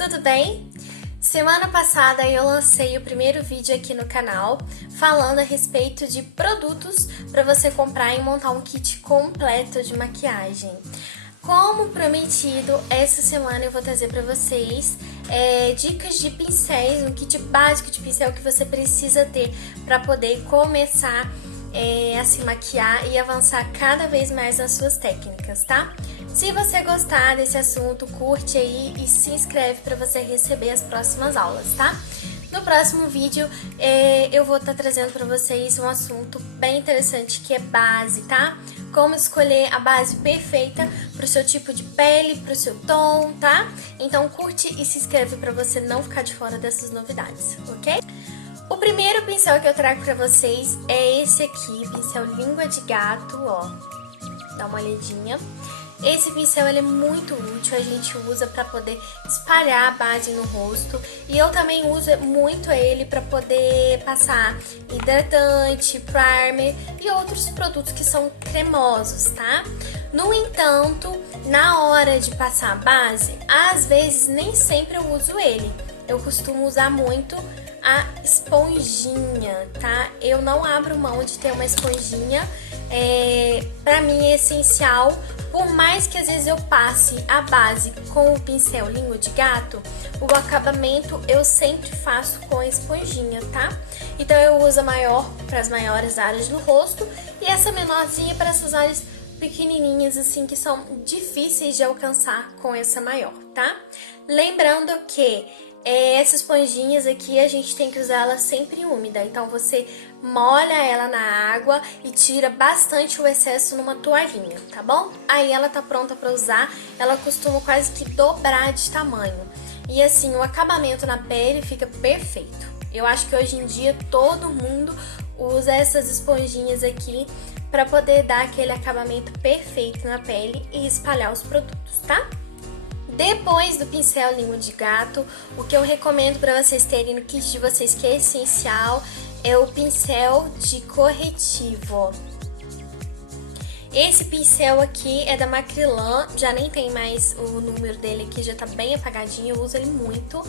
tudo bem? Semana passada eu lancei o primeiro vídeo aqui no canal falando a respeito de produtos para você comprar e montar um kit completo de maquiagem. Como prometido, essa semana eu vou trazer para vocês dicas de pincéis, um kit básico de pincel que você precisa ter para poder começar a se maquiar e avançar cada vez mais nas suas técnicas, tá? Se você gostar desse assunto, curte aí e se inscreve para você receber as próximas aulas, tá? No próximo vídeo eu vou estar trazendo para vocês um assunto bem interessante que é base, tá? Como escolher a base perfeita para o seu tipo de pele, para o seu tom, tá? Então curte e se inscreve para você não ficar de fora dessas novidades, ok? O primeiro pincel que eu trago para vocês é esse aqui, pincel língua de gato, ó. Dá uma olhadinha. Esse pincel ele é muito útil, a gente usa para poder espalhar a base no rosto. E eu também uso muito ele para poder passar hidratante, primer e outros produtos que são cremosos, tá? No entanto, na hora de passar a base, às vezes nem sempre eu uso ele. Eu costumo usar muito a esponjinha, tá? Eu não abro mão de ter uma esponjinha, pra mim é essencial. Por mais que às vezes eu passe a base com o pincel língua de gato, o acabamento eu sempre faço com a esponjinha, tá? Então eu uso a maior para as maiores áreas do rosto e essa menorzinha para essas áreas pequenininhas assim que são difíceis de alcançar com essa maior, tá? Lembrando que essas esponjinhas aqui a gente tem que usar ela sempre úmida, então você molha ela na água e tira bastante o excesso numa toalhinha, tá bom? Aí ela tá pronta pra usar, ela costuma quase que dobrar de tamanho. E assim, o acabamento na pele fica perfeito. Eu acho que hoje em dia todo mundo usa essas esponjinhas aqui pra poder dar aquele acabamento perfeito na pele e espalhar os produtos, tá? Depois do pincel língua de gato, o que eu recomendo para vocês terem no kit de vocês que é essencial é o pincel de corretivo. Esse pincel aqui é da Macrylan, já nem tem mais o número dele aqui, já tá bem apagadinho, eu uso ele muito,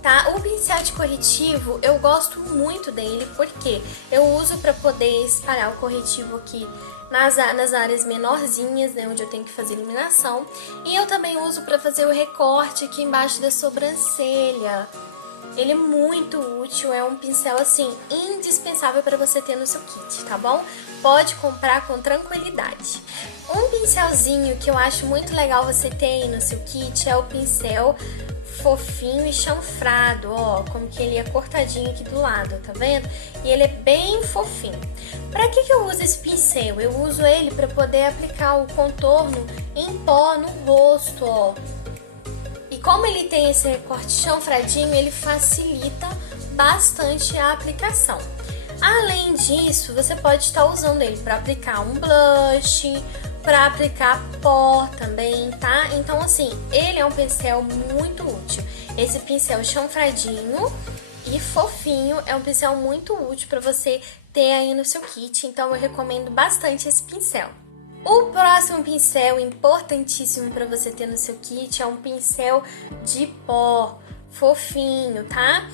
tá? O pincel de corretivo, eu gosto muito dele, porque eu uso para poder espalhar o corretivo aqui nas áreas menorzinhas, né, onde eu tenho que fazer iluminação. E eu também uso para fazer o recorte aqui embaixo da sobrancelha. Ele é muito útil, é um pincel assim indispensável para você ter no seu kit, tá bom? Pode comprar com tranquilidade. Um pincelzinho que eu acho muito legal você ter aí no seu kit é o pincel fofinho e chanfrado, ó, como que ele é cortadinho aqui do lado, tá vendo? E ele é bem fofinho. Pra que eu uso esse pincel? Eu uso ele pra poder aplicar o contorno em pó no rosto, ó. E como ele tem esse recorte chanfradinho, ele facilita bastante a aplicação. Além disso, você pode estar usando ele para aplicar um blush, para aplicar pó também, tá? Então assim, ele é um pincel muito útil. Esse pincel chanfradinho e fofinho é um pincel muito útil para você ter aí no seu kit, então eu recomendo bastante esse pincel. O próximo pincel importantíssimo para você ter no seu kit é um pincel de pó fofinho, tá?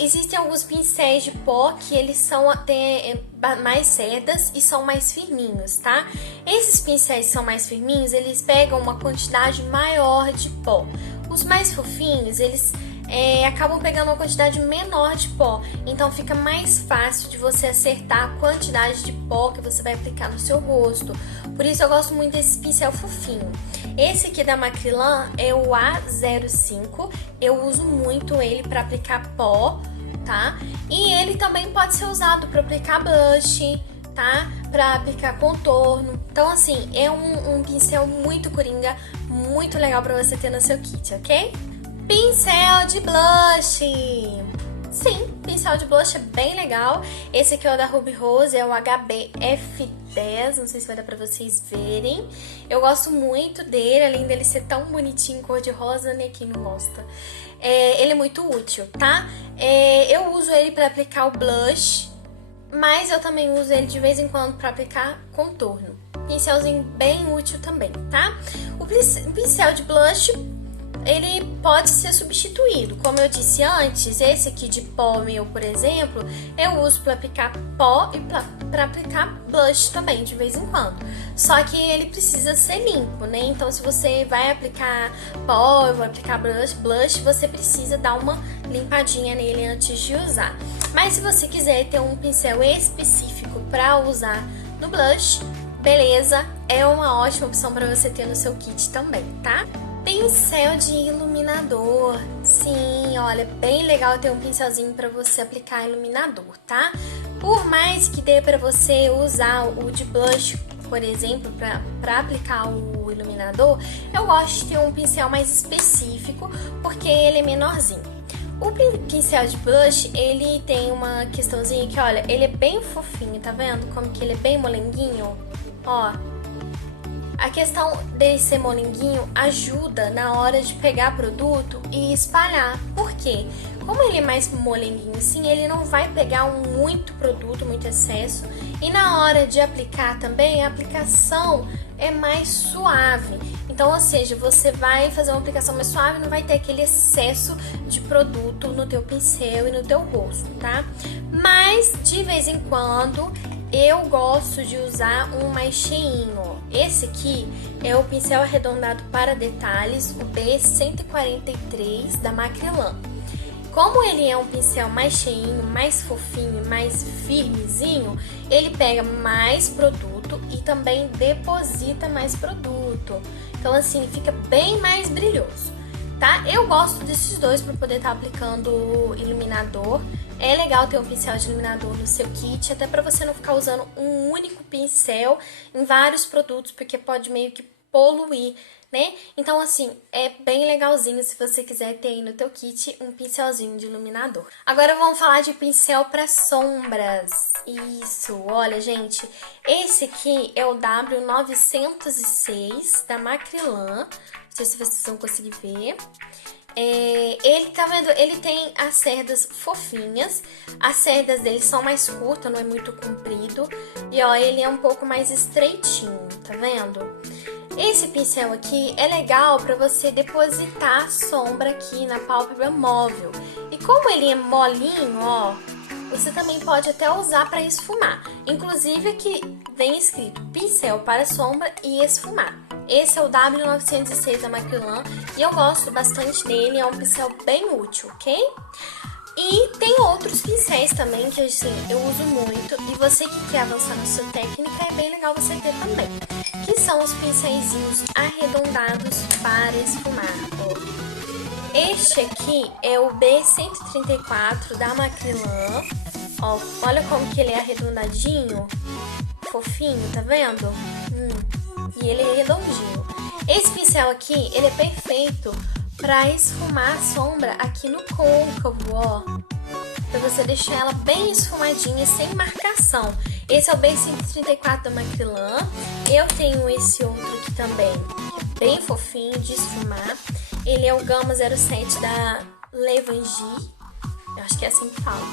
Existem alguns pincéis de pó que eles são até mais cerdas e são mais firminhos, tá? Esses pincéis que são mais firminhos, eles pegam uma quantidade maior de pó. Os mais fofinhos, eles acabam pegando uma quantidade menor de pó, então fica mais fácil de você acertar a quantidade de pó que você vai aplicar no seu rosto. Por isso eu gosto muito desse pincel fofinho. Esse aqui da Macrylan é o A05, eu uso muito ele para aplicar pó, tá? E ele também pode ser usado para aplicar blush, tá? Para aplicar contorno. Então assim, é um pincel muito coringa, muito legal para você ter no seu kit, ok? Pincel de blush! Sim, pincel de blush é bem legal. Esse aqui é o da Ruby Rose, é o HB-F10, não sei se vai dar pra vocês verem. Eu gosto muito dele, além dele ser tão bonitinho, cor de rosa, né, quem não gosta. Ele é muito útil, tá? Eu uso ele pra aplicar o blush, mas eu também uso ele de vez em quando pra aplicar contorno. Pincelzinho bem útil também, tá? O pincel de blush ele pode ser substituído. Como eu disse antes, esse aqui de pó meu, por exemplo, eu uso para aplicar pó e para aplicar blush também, de vez em quando. Só que ele precisa ser limpo, né? Então, se você vai aplicar pó, vai aplicar blush, você precisa dar uma limpadinha nele antes de usar. Mas se você quiser ter um pincel específico para usar no blush, beleza, é uma ótima opção para você ter no seu kit também, tá? Pincel de iluminador. Sim, olha, bem legal ter um pincelzinho para você aplicar iluminador, tá? Por mais que dê para você usar o de blush, por exemplo, para aplicar o iluminador, eu gosto de ter um pincel mais específico, porque ele é menorzinho. O pincel de blush, ele tem uma questãozinha que, olha, ele é bem fofinho, tá vendo? Como que ele é bem molenguinho, ó. A questão dele ser molenguinho ajuda na hora de pegar produto e espalhar. Por quê? Como ele é mais molenguinho assim, ele não vai pegar muito produto, muito excesso. E na hora de aplicar também, a aplicação é mais suave. Então, ou seja, você vai fazer uma aplicação mais suave, não vai ter aquele excesso de produto no teu pincel e no teu rosto, tá? Mas, de vez em quando, eu gosto de usar um mais cheinho. Esse aqui é o pincel arredondado para detalhes, o B143 da Macrylan. Como ele é um pincel mais cheinho, mais fofinho, mais firmezinho, ele pega mais produto e também deposita mais produto. Então assim, fica bem mais brilhoso, tá? Eu gosto desses dois para poder estar aplicando o iluminador. É legal ter um pincel de iluminador no seu kit, até para você não ficar usando um único pincel em vários produtos, porque pode meio que poluir, né? Então, assim, é bem legalzinho se você quiser ter aí no teu kit um pincelzinho de iluminador. Agora vamos falar de pincel para sombras. Isso, olha, gente, esse aqui é o W906 da Macrylan. Não sei se vocês vão conseguir ver. Ele, tá vendo? Ele tem as cerdas fofinhas. As cerdas dele são mais curtas, não é muito comprido. E ó, ele é um pouco mais estreitinho, tá vendo? Esse pincel aqui é legal para você depositar a sombra aqui na pálpebra móvel. E como ele é molinho, ó, você também pode até usar para esfumar. Inclusive aqui vem escrito pincel para sombra e esfumar. Esse é o W906 da Macrylan e eu gosto bastante dele, é um pincel bem útil, ok? E tem outros pincéis também que assim, eu uso muito e você que quer avançar na sua técnica é bem legal você ter também. Que são os pincéisinhos arredondados para esfumar. Este aqui é o B134 da Macrylan. Ó, olha como que ele é arredondadinho, fofinho, tá vendo? E ele é redondinho. Esse pincel aqui, ele é perfeito para esfumar a sombra aqui no côncavo, ó. Pra você deixar ela bem esfumadinha, sem marcação. Esse é o B134 da Macrylan. Eu tenho esse outro aqui também, que é bem fofinho de esfumar. Ele é o Gama 07 da Levangie. Eu acho que é assim que fala.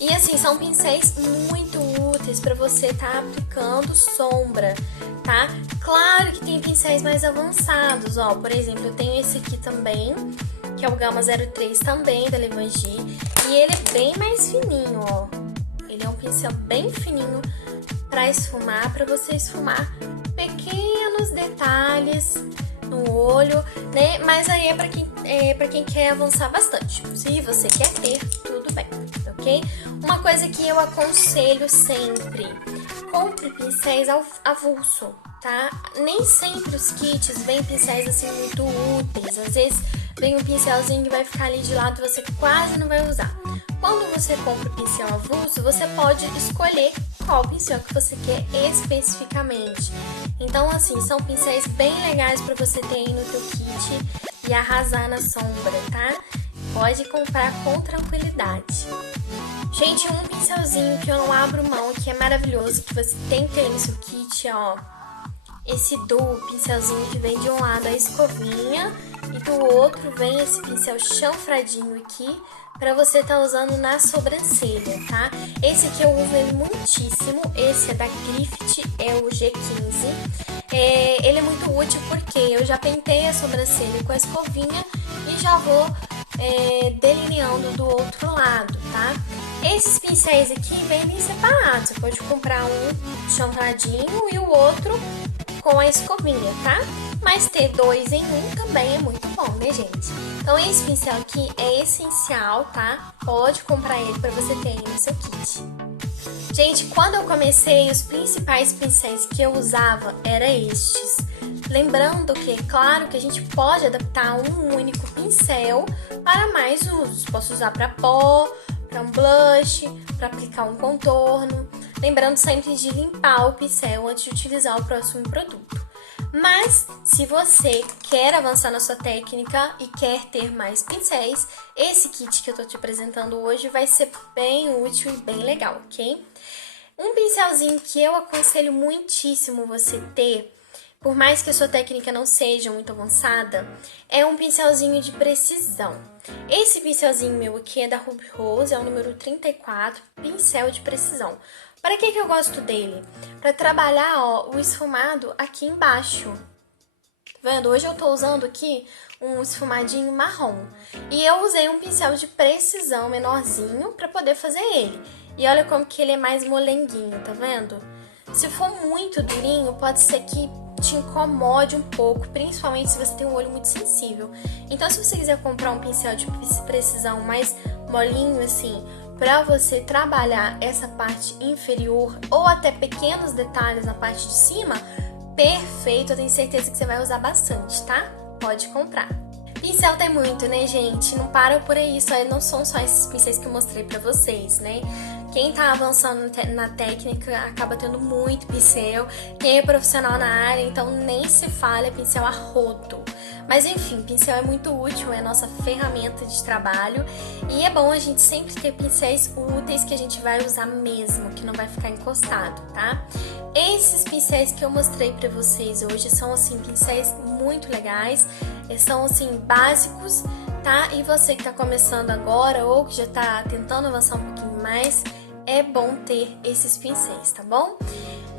E assim, são pincéis muito úteis para você estar aplicando sombra, tá? Claro que tem pincéis mais avançados, ó. Por exemplo, eu tenho esse aqui também, que é o Gama 03 também da Levangie. E ele é bem mais fininho, ó. Ele é um pincel bem fininho para esfumar, para você esfumar pequenos detalhes no olho, né? Mas aí é para quem quer avançar bastante. Se você quer ter, tudo bem, ok? Uma coisa que eu aconselho sempre: compre pincéis avulso, tá? Nem sempre os kits vêm pincéis assim muito úteis. Às vezes vem um pincelzinho que vai ficar ali de lado e você quase não vai usar. Quando você compra o pincel avulso, você pode escolher qual pincel que você quer especificamente. Então, assim, são pincéis bem legais para você ter aí no teu kit e arrasar na sombra, tá? Pode comprar com tranquilidade. Gente, um pincelzinho que eu não abro mão, que é maravilhoso, que você tem que ter no seu kit, ó. Esse duo pincelzinho que vem de um lado a escovinha e do outro vem esse pincel chanfradinho aqui para você tá usando na sobrancelha, tá? Esse aqui eu uso ele muitíssimo, esse é da Griffith, é o G15. Ele ele é muito útil porque eu já pentei a sobrancelha com a escovinha e já vou delineando do outro lado, tá? Esses pincéis aqui vendem separados, você pode comprar um champradinho e o outro com a escovinha, tá? Mas ter 2 em 1 também é muito bom, né, gente? Então esse pincel aqui é essencial, tá? Pode comprar ele para você ter aí no seu kit. Gente, quando eu comecei, os principais pincéis que eu usava eram estes. Lembrando que, claro, que a gente pode adaptar um único pincel para mais usos. Posso usar para pó, para um blush, para aplicar um contorno. Lembrando sempre de limpar o pincel antes de utilizar o próximo produto. Mas, se você quer avançar na sua técnica e quer ter mais pincéis, esse kit que eu tô te apresentando hoje vai ser bem útil e bem legal, ok? Um pincelzinho que eu aconselho muitíssimo você ter, por mais que a sua técnica não seja muito avançada, é um pincelzinho de precisão. Esse pincelzinho meu aqui é da Ruby Rose, é o número 34, pincel de precisão. Para que eu gosto dele? Para trabalhar, ó, o esfumado aqui embaixo. Tá vendo? Hoje eu tô usando aqui um esfumadinho marrom. E eu usei um pincel de precisão menorzinho para poder fazer ele. E olha como que ele é mais molenguinho, tá vendo? Se for muito durinho, pode ser que te incomode um pouco, principalmente se você tem um olho muito sensível. Então, se você quiser comprar um pincel de precisão mais molinho, assim, para você trabalhar essa parte inferior ou até pequenos detalhes na parte de cima, perfeito, eu tenho certeza que você vai usar bastante, tá? Pode comprar. Pincel tem muito, né, gente? Não para por aí, não são só esses pincéis que eu mostrei pra vocês, né? Quem tá avançando na técnica acaba tendo muito pincel. Quem é profissional na área, então nem se fala, é pincel a rodo. Mas enfim, pincel é muito útil, é a nossa ferramenta de trabalho. E é bom a gente sempre ter pincéis úteis que a gente vai usar mesmo, que não vai ficar encostado, tá? Esses pincéis que eu mostrei pra vocês hoje são, assim, pincéis muito legais. São, assim, básicos, tá? E você que tá começando agora ou que já tá tentando avançar um pouquinho mais, é bom ter esses pincéis, tá bom?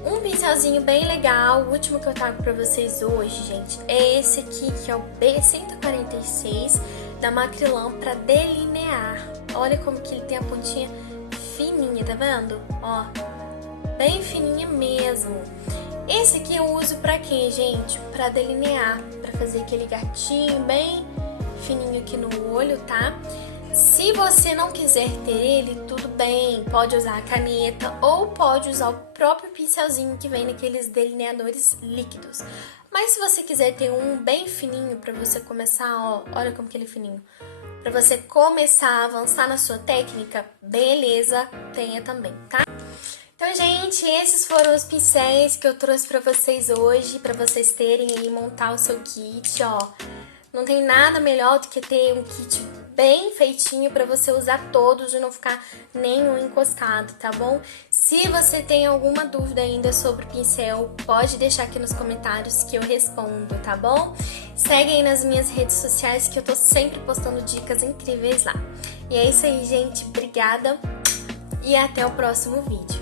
Um pincelzinho bem legal, o último que eu trago pra vocês hoje, gente, é esse aqui, que é o B146 da Macrylan pra delinear. Olha como que ele tem a pontinha fininha, tá vendo? Ó, bem fininha mesmo. Esse aqui eu uso pra quê, gente? Pra delinear, pra fazer aquele gatinho bem fininho aqui no olho, tá? Se você não quiser ter ele, tudo bem, pode usar a caneta ou pode usar o próprio pincelzinho que vem naqueles delineadores líquidos. Mas se você quiser ter um bem fininho pra você começar, ó, olha como que ele é fininho. Pra você começar a avançar na sua técnica, beleza, tenha também, tá? Então, gente, esses foram os pincéis que eu trouxe pra vocês hoje, pra vocês terem aí, montar o seu kit, ó. Não tem nada melhor do que ter um kit bem feitinho pra você usar todos e não ficar nenhum encostado, tá bom? Se você tem alguma dúvida ainda sobre pincel, pode deixar aqui nos comentários que eu respondo, tá bom? Segue aí nas minhas redes sociais que eu tô sempre postando dicas incríveis lá. E é isso aí, gente. Obrigada e até o próximo vídeo.